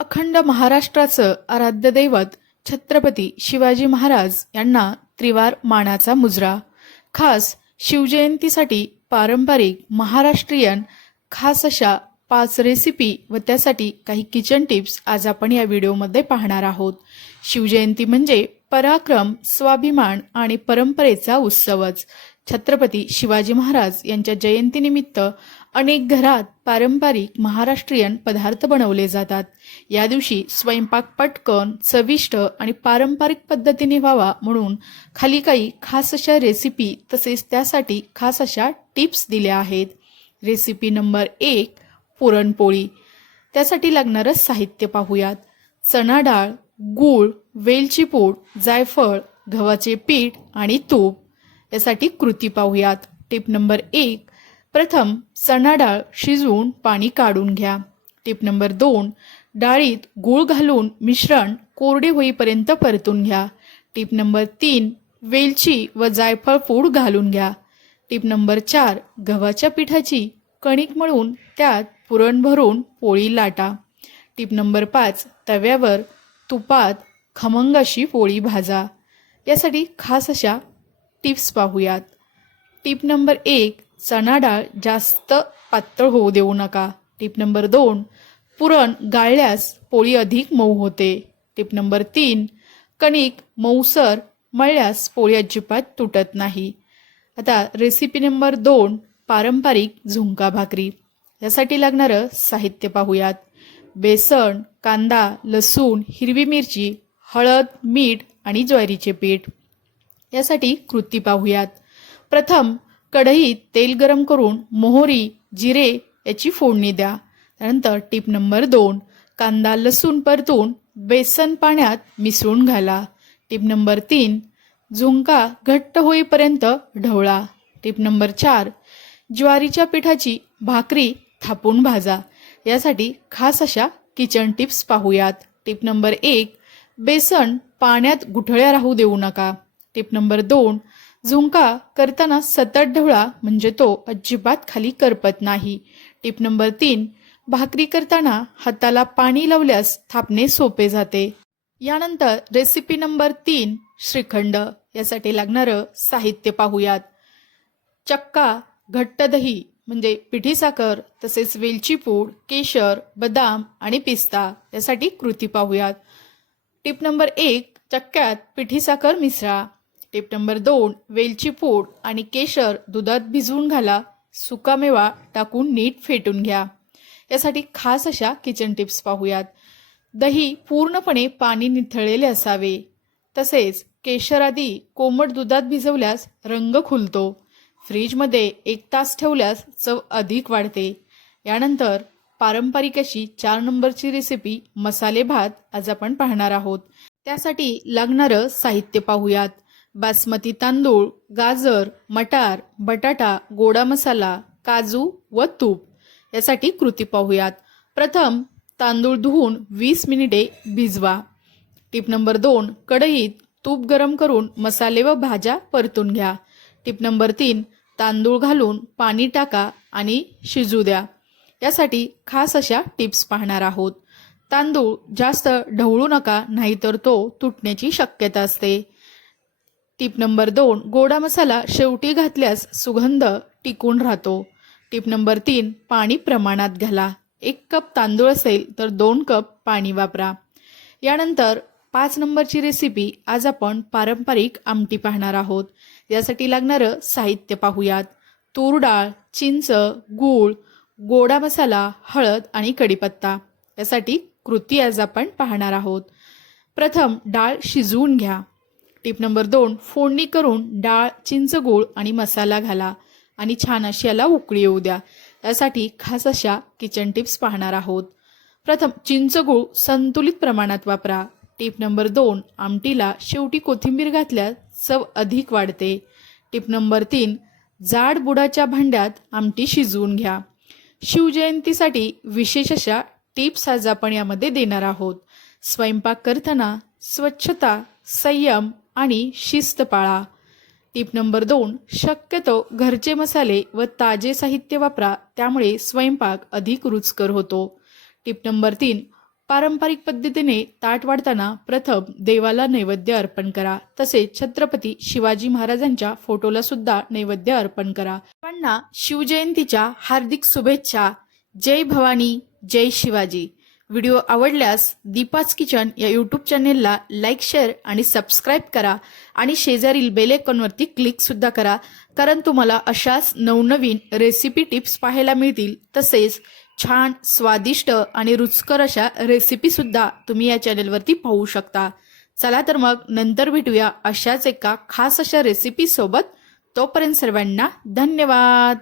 अखंड महाराष्ट्राचं आराध्य दैवत छत्रपती शिवाजी महाराज यांना त्रिवार मानाचा मुजरा। खास शिवजयंतीसाठी पारंपरिक महाराष्ट्रीयन खास अशा 5 रेसिपी व त्यासाठी काही किचन टिप्स आज आपण या व्हिडिओमध्ये पाहणार आहोत। शिवजयंती म्हणजे पराक्रम, स्वाभिमान आणि परंपरेचा उत्सवच। छत्रपती शिवाजी महाराज यांच्या जयंतीनिमित्त अनेक घरात पारंपरिक महाराष्ट्रीयन पदार्थ बनवले जातात। या दिवशी स्वयंपाक पटकन, चविष्ट आणि पारंपरिक पद्धतीने व्हावा म्हणून खाली काही खास अशा रेसिपी तसेच त्यासाठी खास अशा टिप्स दिल्या आहेत। Recipe number 1, puran poli. त्यासाठी लागणारं साहित्य पाहूयात। चणा डाळ, गूळ, वेलची पूड, जायफळ, गव्हाचे पीठ आणि तूप। यासाठी कृती पाहूयात। टिप नंबर 1, प्रथम चणा डाळ शिजवून पाणी काढून घ्या। टिप नंबर 2, डाळीत गूळ घालून मिश्रण कोरडे होईपर्यंत परतून घ्या। टिप नंबर 3, वेलची व जायफळ पूड घालून घ्या। टिप नंबर 4, गव्हाच्या पिठाची कणिक मळून त्यात पुरण भरून पोळी लाटा। टिप नंबर 5, तव्यावर तुपात खमंग अशी पोळी भाजा। यासाठी खास अशा टिप्स पाहूयात। टिप नंबर 1, चणा डाळ जास्त पातळ होऊ देऊ नका। टिप नंबर 2, पुरण गाळल्यास पोळी अधिक मऊ होते। टिप नंबर 3, कणिक मऊसर मळल्यास पोळी अजिबात तुटत नाही। आता रेसिपी नंबर 2, पारंपरिक झुणका भाकरी। यासाठी लागणारं साहित्य पाहूयात। बेसन, कांदा, लसूण, हिरवी मिरची, हळद, मीठ आणि ज्वारीचे पीठ। यासाठी कृती पाहूयात। प्रथम कढईत तेल गरम करून मोहरी, जिरे याची फोडणी द्या। त्यानंतर टिप नंबर 2, कांदा लसूण परतून बेसन पाण्यात मिसळून घाला। टिप नंबर 3, झुणका घट्ट होईपर्यंत ढवळा। टिप नंबर 4, ज्वारीच्या पिठाची भाकरी थापून भाजा। यासाठी खास अशा किचन टिप्स पाहूयात। टिप नंबर 1, बेसन पाण्यात गुठळ्या राहू देऊ नका। टिप नंबर 2, झुणका करताना सतत ढवळा म्हणजे तो अजिबात खाली करपत नाही। टिप नंबर 3, भाकरी करताना हाताला पाणी लावल्यास थापणे सोपे जाते। यानंतर रेसिपी नंबर 3, श्रीखंड। यासाठी लागणारं साहित्य पाहूयात। चक्का, घट्ट दही म्हणजे पिठी साखर, तसेच वेलची पूड, केशर, बदाम आणि पिस्ता। यासाठी कृती पाहूयात। टिप नंबर 1, चक्क्यात पिठी साखर मिसळा। टिप नंबर 2, वेलची पूड आणि केशर दुधात भिजवून घाला। सुकामेवा टाकून नीट फेटून घ्या। यासाठी खास अशा किचन टिप्स पाहूयात। दही पूर्णपणे पाणी निथळलेले असावे। तसेच केशर आधी कोमट दुधात भिजवल्यास रंग खुलतो। फ्रीजमध्ये 1 तास ठेवल्यास चव अधिक वाढते। यानंतर पारंपरिक अशी 4 नंबरची रेसिपी मसाले भात आज आपण पाहणार आहोत। त्यासाठी लागणारं साहित्य पाहूयात। बासमती तांदूळ, गाजर, मटार, बटाटा, गोडा मसाला, काजू व तूप। यासाठी कृती पाहूयात। प्रथम तांदूळ धुवून 20 मिनिटे भिजवा। टिप नंबर 2, कढईत तूप गरम करून मसाले व भाज्या परतून घ्या। टिप नंबर 3, तांदूळ घालून पाणी टाका आणि शिजू द्या। यासाठी खास अशा टिप्स पाहणार आहोत। तांदूळ जास्त ढवळू नका, नाहीतर तो तुटण्याची शक्यता असते। टिप नंबर 2, गोडा मसाला शेवटी घातल्यास सुगंध टिकून राहतो। टिप नंबर 3, पाणी प्रमाणात घाला। 1 कप तांदूळ असेल तर 2 कप पाणी वापरा। यानंतर 5 नंबरची रेसिपी आज आपण पारंपरिक आमटी पाहणार आहोत। यासाठी लागणारं साहित्य पाहूयात। तूर डाळ, चिंच, गूळ, गोडा मसाला, हळद आणि कढीपत्ता। यासाठी कृती आज आपण पाहणार आहोत। प्रथम डाळ शिजवून घ्या। टिप नंबर 2, फोडणी करून डाळ, चिंच, गूळ आणि मसाला घाला आणि छान अशी याला उकळी येऊ द्या। यासाठी खास अशा किचन टिप्स पाहणार आहोत। प्रथम चिंच, गूळ संतुलित प्रमाणात वापरा। टिप नंबर 2, आमटीला शेवटी कोथिंबीर घातल्यास चव अधिक वाढते। टिप नंबर 3, जाड बुडाच्या भांड्यात आमटी शिजवून घ्या। शिवजयंतीसाठी विशेष अशा टिप्स आज आपण यामध्ये देणार आहोत। स्वयंपाक करताना स्वच्छता, संयम आणि शिस्त पाळा। टिप नंबर 2, शक्यतो घरचे मसाले व ताजे साहित्य वापरा, त्यामुळे स्वयंपाक अधिक रुचकर होतो। टिप नंबर 3, पारंपरिक पद्धतीने ताट वाढताना प्रथम देवाला नैवेद्य अर्पण करा. तसेच छत्रपती शिवाजी महाराजांच्या फोटोला सुद्धा नैवेद्य अर्पण करा. सर्वांना शिवजयंतीच्या हार्दिक शुभेच्छा. जय भवानी, जय शिवाजी. व्हिडिओ आवडल्यास दीपाच किचन या यूट्यूब चॅनेलला लाईक, शेअर आणि सबस्क्राईब करा आणि शेजारील बेल आयकॉनवरती क्लिक सुद्धा करा, कारण तुम्हाला अशाच नवनवीन रेसिपी टिप्स पाहायला मिळतील. तसेच छान स्वादिष्ट आणि रुचकर अशा रेसिपी सुद्धा तुम्ही या चॅनेलवरती पाहू शकता. चला तर मग नंतर भेटूया अशाच एका खास अशा रेसिपी सोबत. तोपर्यंत सर्वांना धन्यवाद.